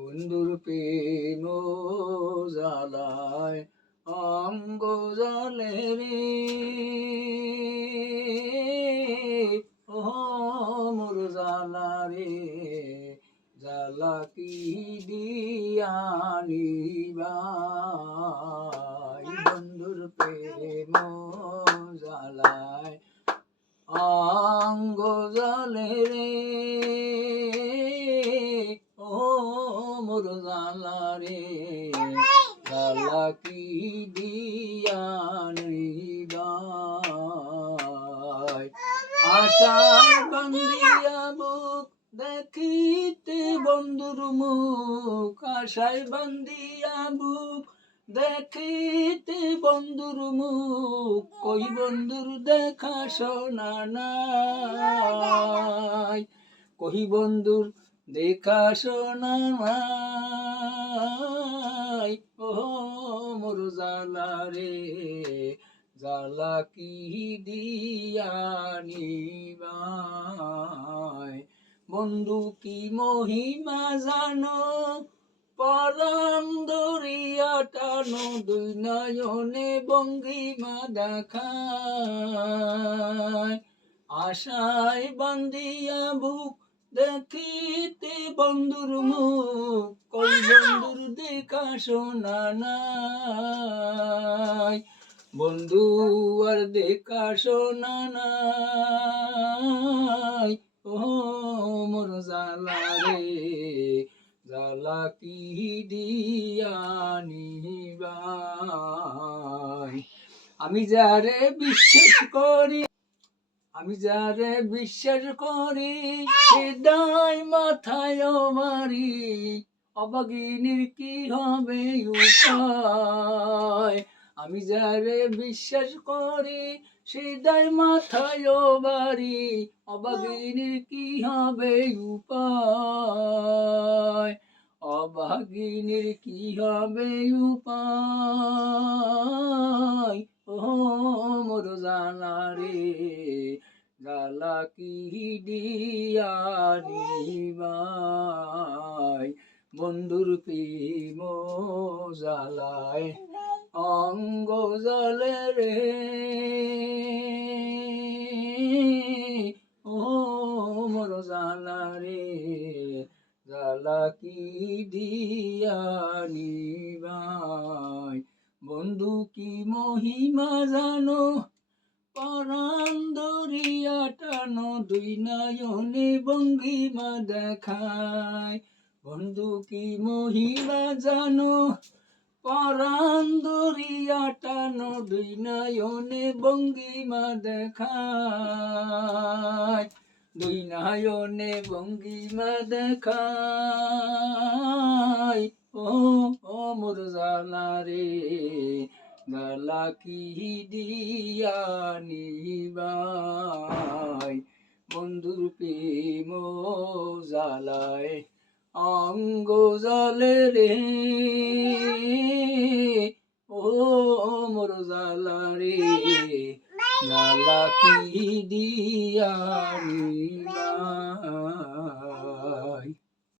বন্ধুর প্রেম জালায় অঙ্গ জালে রে ও মোর জালা রে জালা কি দিয়ানি বাই আশার বান্দিয়া বুক দেখিতে বন্ধুর মুখ। আশায় বান্দিয়া বুক দেখিতে বন্ধুর মুখ। কই বন্ধুর দেখা শোনা নাই। কহি বন্ধুর দেখা শোনা নাই। ও জালা রে জালা কি বাই বন্ধু কি মহিমা জানো? পরম দরিয়া টানো দুই নয়নে বঙ্গিমা দেখায়। আশায় বান্দিয়া বুক দেখিতে বন্ধুর মুখ বন্ধুর দেখা শোনা নাই। বন্ধু, আর দেখা শোনা নাই। ও মোর জালা রে জালা কি দিয়ানি বাই আমি যারে বিশ্বাস করি, আমি যারে বিশ্বাস করি, সে দায় মাথায় মারি অবাগিনীর কি হবে উপায়? আমি যারে বিশ্বাস করি সেদায় মাথায় বাড়ি। অবাগিনীর কি হবে উপায়? অভাগিনীর কি হবে উপায়? ও মোর জালা রে, জালা কি দিয়ানি বাই বন্ধুর প্রেম জালায় অঙ্গ জলে রে। ও মোর জালা রে জালা কি বাই বন্ধু কি মহিমা জানো? পরাণ টানো, দুই নয়নে ভঙ্গিমা দেখায়। বন্ধু কি মহিমা জানো? পরাণ টানো, দুই নয়নে ভঙ্গিমা দেখায়। দুই নয়নে ভঙ্গিমা দেখায়। ও ও মোর জালা রে গালা কি দিয়ানি বাই বন্ধুর প্রেম জালায় অঙ্গ জলে রে। ও মোর জালা রে জালা কি দিয়া